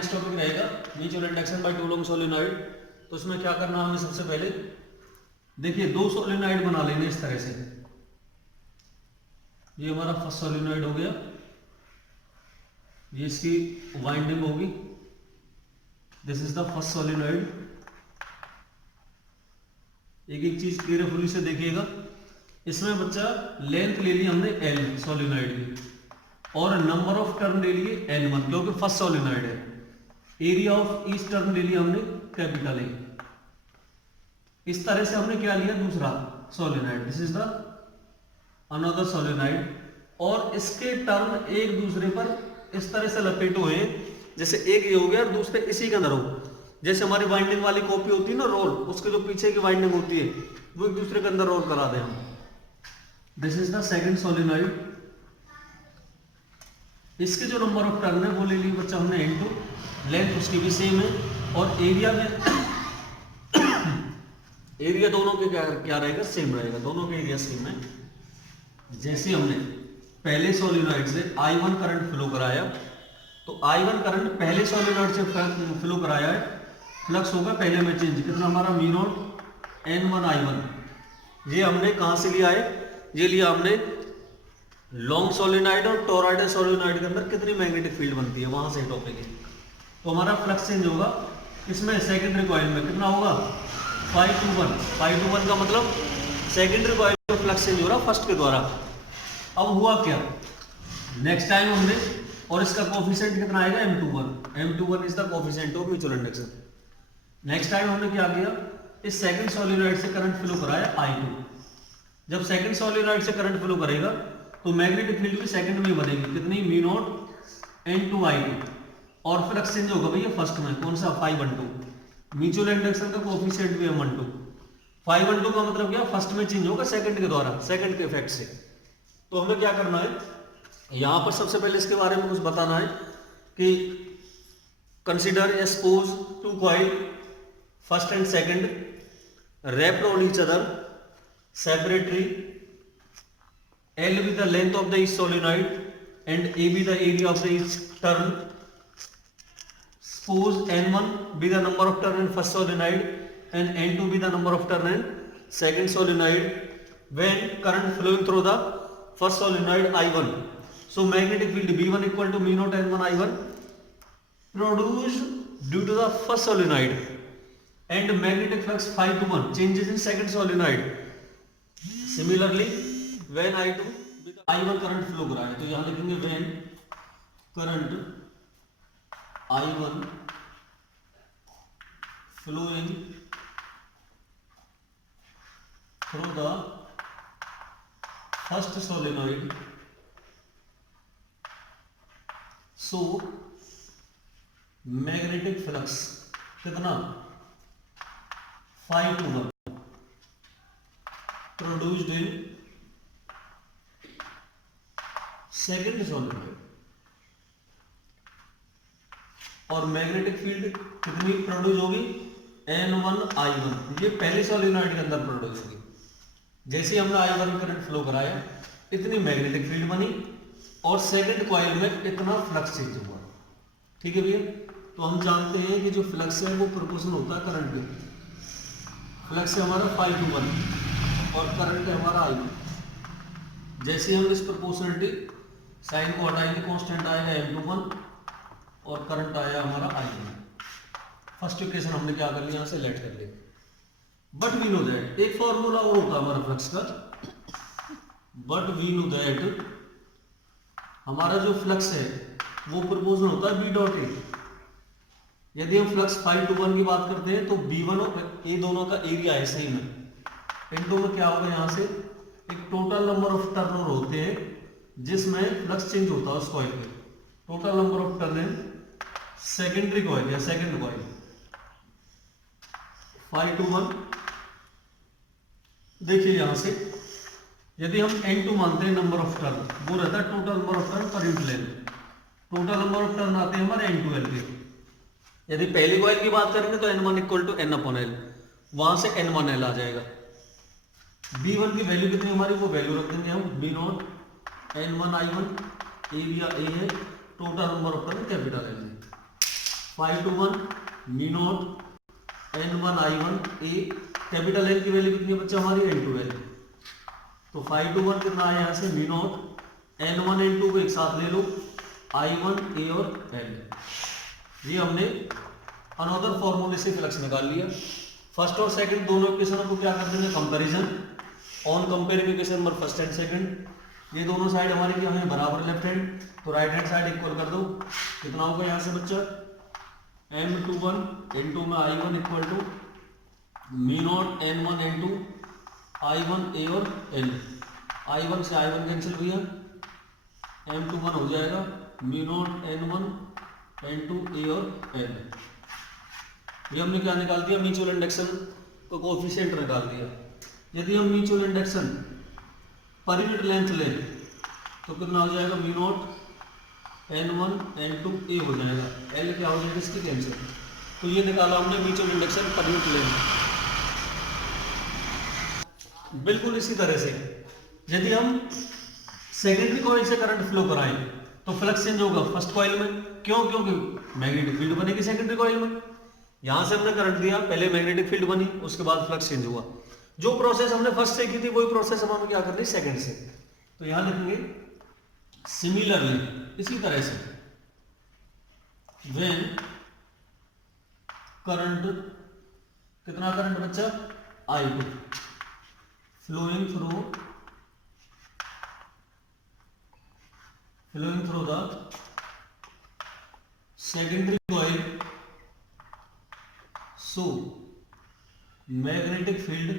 Next topic रहेगा mutual induction by two long solenoid. तो इसमें क्या करना हमें, सबसे पहले देखिए दो सोलेनॉइड बना लेंगे इस तरह से। ये हमारा फर्स्ट सोलेनॉइड हो गया, ये इसकी वाइंडिंग होगी, this is the first solenoid. एक एक चीज केयरफुली से देखिएगा। इसमें बच्चा लेंथ ले ली हमने L सोलेनॉइड की और नंबर ऑफ टर्न ले लिए N1 क्योंकि फर्स्ट सोलेनॉइड है। एरिया ऑफ ईच टर्न ले लिया हमने कैपिटल A। इस तरह से हमने क्या लिया, दूसरा solenoid, this is the another solenoid. और इसके टर्न एक दूसरे पर इस तरह से लपेटे हुए हैं, जैसे एक ये हो गया और दूसरे इसी के अंदर हो। जैसे हमारी वाइंडिंग वाली कॉपी होती है ना रोल, उसके जो पीछे की वाइंडिंग होती है वो एक दूसरे के अंदर रोल करा दें हम। This is the second solenoid. इसके जो नंबर ऑफ टर्न है वो ले ली बच्चा हमने N2, लेंथ उसकी भी सेम है और एरिया में एरिया दोनों के क्या रहेगा, सेम रहेगा, दोनों के एरिया सेम है। जैसे हमने पहले सोलेनॉइड से I1 करंट फ्लो कराया, तो I1 करंट पहले सोलेनॉइड से फ्लो कराया है, फ्लक्स होगा पहले में चेंज, कितना हमारा म्यू नॉट N1 I1। ये हमने कहां से लिया है, ये लिया हमने लॉन्ग सोलेनॉइड और टोरॉइडल सोलेनॉइड के अंदर कितनी मैग्नेटिक फील्ड बनती है वहां से टॉपिक है। तो हमारा फ्लक्स चेंज होगा इसमें सेकेंडरी कॉइल में कितना होगा, 5 to 1। 5 to 1 का मतलब सेकेंडरी कॉइल में फ्लक्स चेंज हो रहा फर्स्ट के द्वारा। अब हुआ क्या, नेक्स्ट टाइम हमने, और इसका कोफिशिएंट कितना आएगा, M21। M21 is the coefficient of mutual induction. Next time हमने क्या किया, इस सेकंड सोलेनॉइड से करंट फ्लो कराया I2। जब सेकंड सोलेनॉइड से करंट फ्लो करेगा तो मैग्नेटिक फील्ड भी सेकंड में बनेगी, कितनी, म्यू नॉट N2 I2। और फ्लक्स चेंज होगा भैया फर्स्ट में, कौन सा, 512। म्यूचुअल इंडक्शन का कोफिशिएंट भी M12। 512 का मतलब क्या, फर्स्ट में चेंज होगा सेकंड के द्वारा, सेकंड के इफेक्ट से। तो हमें क्या करना है, यहां पर सबसे पहले इसके बारे में कुछ बताना है कि consider a suppose two coil first and second wrapped on each other separately, L be the length of the each solenoid and A be the area of the each turn. Suppose N1 be the number of turn in first solenoid and N2 be the number of turn in second solenoid. When current flowing through the first solenoid I1, so magnetic field B1 equal to mu naught N1 I1 produced due to the first solenoid, and magnetic flux 5 to 1 changes in second solenoid. Similarly, when I2 I1 current flow करा है, तो यहां लिखेंगे when current I1 flowing through the first solenoid, so magnetic flux कितना, 5 to 1 produced in second solenoid, और magnetic field कितनी produce होगी, N1 I1। ये पहले सोलेनॉइड के अंदर प्रोड्यूस होगी। जैसे हमने I1 करंट फ्लो कराया इतनी मैग्नेटिक फील्ड बनी और सेकंड कॉइल में इतना फ्लक्स चेंज हुआ। ठीक है भैया, तो हम जानते हैं कि जो फ्लक्स है वो प्रोपोर्शनल होता है करंट के। फ्लक्स है हमारा 5 to 1 और करंट है हमारा I1। जैसे हम इस प्रोपोर्शनलिटी साइन को हटाएंगे, कांस्टेंट आएगा M21 और करंट आया हमारा I1। फर्स्ट इक्वेशन हमने क्या कर लिया, यहां से लेट कर लिया। बट वी नो दैट, एक फॉर्मूला और होता है हमारा फ्लक्स का, बट वी नो दैट हमारा जो फ्लक्स है वो प्रोपोर्शनल होता है B डॉट A। यदि हम फ्लक्स 5 to 1 की बात करते हैं तो B1 और A दोनों का एरिया है सेम है। इन दोनों में क्या होगा, यहां से एक टोटल नंबर ऑफ टर्न होते हैं जिसमें फ्लक्स चेंज होता है उस कॉइल के, total number of turn in secondary coil या सेकंड कॉइल 5 to 1। देखिए यहां से यदि हम N2 मानते हैं नंबर ऑफ टर्न, वो रहता है total number of turn per unit length. Total number of turn आते हैं हमारे N2L के। यदि पहली कॉइल की बात करेंगे तो N1 इक्वल टू N/L, वहां से N1L आ जाएगा। B1 की वैल्यू कितनी हमारी, वो वैल्यू रख देंगे हम B naught N1 I1, area A है, total number of turn capital L है। Five two one mu naught n1 i1 a, capital L की वैल्यू कितनी है बच्चा हमारी n2 है, तो 5 to 1 कितना आया यहाँ से मी नॉट n1 n2 को एक साथ ले लो i1 a और l। ये हमने अनदर फॉर्मूले से फ्लक्स निकाल लिया। फर्स्ट और सेकंड दोनों इक्वेशनों को क्या कर देंगे comparison, on comparing equation number first and second. ये दोनों साइड हमारी क्या है बराबर लेफ्ट हैंड, तो राइट हैंड साइड इक्वल कर दो। कितना होगा यहाँ से बच्चा m21 n2 में i1 equal to mu naught n1 n2 i1 a और l। i1 से i1 कैंसिल भैया, m21 हो जाएगा मी नॉट n1 n2 a और l। ये हमने क्या निकाल दिया म्यूचुअल इंडक्शन को कोएफिशिएंट निकाल दिया। यदि हम म्यूचुअल इंडक्शन पर यूनिट लेंथ लें तो कितना हो जाएगा मी नॉट n1 n2 a हो जाएगा, l क्या हो जाएगा इसकी कैंसिल। तो ये निकाला हमने म्यूचुअल इंडक्शन पर यूनिट लेंथ। बिल्कुल इसी तरह से यदि हम सेकेंडरी कॉइल से करंट फ्लो कराएं तो फ्लक्स चेंज होगा फर्स्ट कॉइल में, क्यों? क्योंकि मैग्नेटिक फील्ड बनेगी सेकेंडरी कॉइल में। यहां से हमने करंट दिया, पहले मैग्नेटिक फील्ड बनी, उसके बाद फ्लक्स चेंज हुआ। जो प्रोसेस हमने फर्स्ट से की थी वही प्रोसेस हम क्या कर रहे सेकंड से, तो यहां लिखेंगे सिमिलरली इसी तरह से व्हेन करंट, कितना करंट बच्चा I2 flowing through the secondary coil, so magnetic field,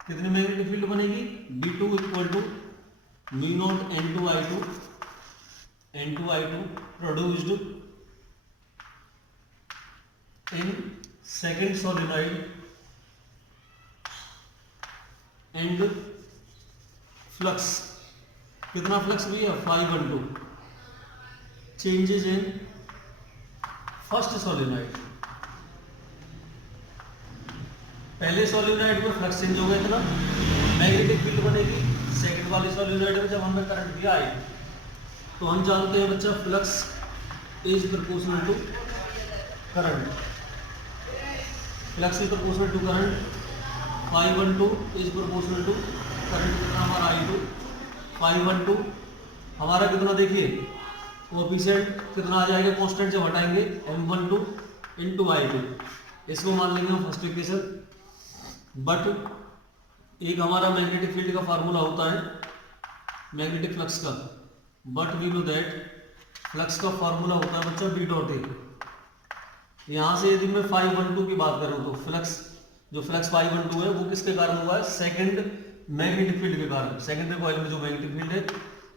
कितनी मैग्नेटिक फील्ड बनेगी B2 equal to mu naught N2 I2 produced in second solenoid and flux, कितना फ्लक्स भी है 512 चेंजेस इन फर्स्ट सोलेनॉइड। पहले solenoid में flux change हो गया इतना, मैग्नेटिक फील्ड बनेगी। सेकंड वाले सोलेनॉइड में जब हमने करंट दिया है तो हम जानते हैं बच्चा flux is proportional to current, flux is proportional to current, 512 is proportional to current कितना हमारा I2, 512 हमारा कितना देखिए कोएफिशिएंट कितना आ जाएगा, कांस्टेंट जब हटाएंगे m12 इनटू I2, इसको मान लेंगे हम फर्स्ट इक्वेशन। बट एक हमारा मैग्नेटिक फील्ड का फार्मूला होता है मैग्नेटिक फ्लक्स का, but we know that flux का फार्मूला होता है बच्चा B डॉट ए। यहाँ से यदि मैं 512 की बात करूँ तो फ्लक्स जो फ्लक्स 512 है वो किसके कारण हुआ है, सेकंड मैग्नेटिक फील्ड के कारण, सेकेंडरी कॉइल में जो मैग्नेटिक फील्ड है।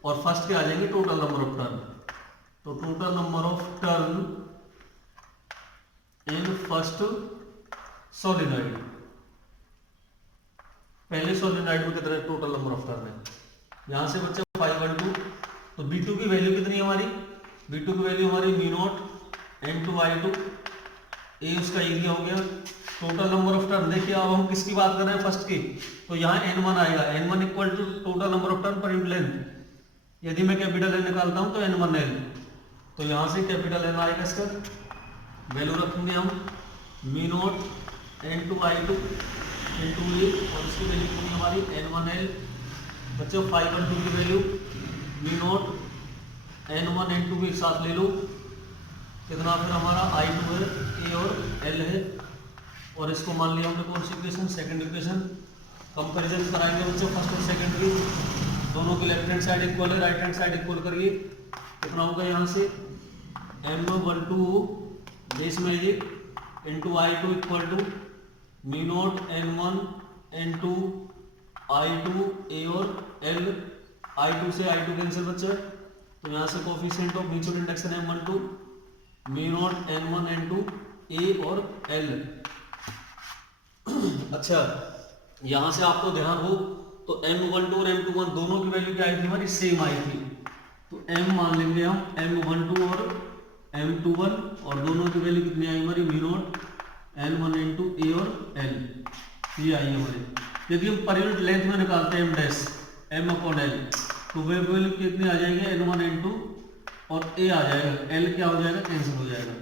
और फर्स्ट के आ जाएंगे टोटल नंबर ऑफ टर्न, तो total number of turn in first solenoid, पहले सोलेनॉइड में कितने टोटल नंबर ऑफ टर्न है, यहां से बच्चा 512। तो B2 की वैल्यू कितनी है हमारी, B2 की वैल्यू हमारी मी नॉट N2 I2 ए उसका एरिया हो गया। टोटल नंबर ऑफ टर्न देखिए, अब हम किसकी बात कर रहे हैं फर्स्ट की, तो यहाँ n1 आएगा, n1 equal to total number of turn per unit length. यदि मैं कैपिटल N निकालता हूं तो n1L, तो यहाँ से कैपिटल N आएगा, इसका वैल्यू रखेंगे हम मी नॉट N2 I2 इंटू ए, और इसकी वैल्यू कितनी हमारी n1L। बच्चों 512 की वैल्यू मी नॉट n1 n2 को एक साथ ले लो, कितना फिर हमारा I2 है, A और L है, और इसको मान लिया हमने कौन सी इक्वेशन, सेकंड इक्वेशन। कंपैरिजन कराएंगे बच्चों फर्स्ट और सेकंड की, दोनों की लेफ्ट हैंड साइड इक्वल है, राइट हैंड साइड इक्वल करिए। कितना होगा यहाँ से m12 बेस में ये into I2 equal to mu naught n1 n2 I2 A और L, I2 से I2 कैंसिल बच्चा, तो यहाँ से coefficient of mutual induction m12 me naught n1 n2 A और L। अच्छा, यहां से आपको ध्यान हो तो m12 और m21 दोनों की वैल्यू क्या आई थी हमारी, सेम आई थी, तो m मान लेंगे हम m12 और m21, और दोनों की वैल्यू कितनी आई हमारी मी नॉट n1 n2 A और L, ये आई हमारी। यदि हम पर यूनिट लेंथ में निकालते हैं m dash m upon L, तो वे वैल्यू कितनी आ जाएंगे n1 n2 और ए आ जाएगा, एल क्या हो जाएगा, कैंसिल हो जाएगा।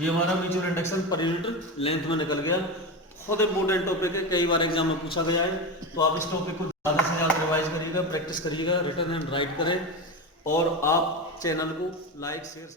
ये हमारा म्यूचुअल इंडक्शन पर यूनिट लेंथ में निकल गया। बहुत इंपॉर्टेंट टॉपिक है, कई बार एग्जाम में पूछा गया है, तो आप इस टॉपिक को ज़्यादा से ज़्यादा रिवाइज करिएगा, प्रैक्टिस करिएगा, रिटन एंड राइट करें, और आप चैनल को लाइक शेयर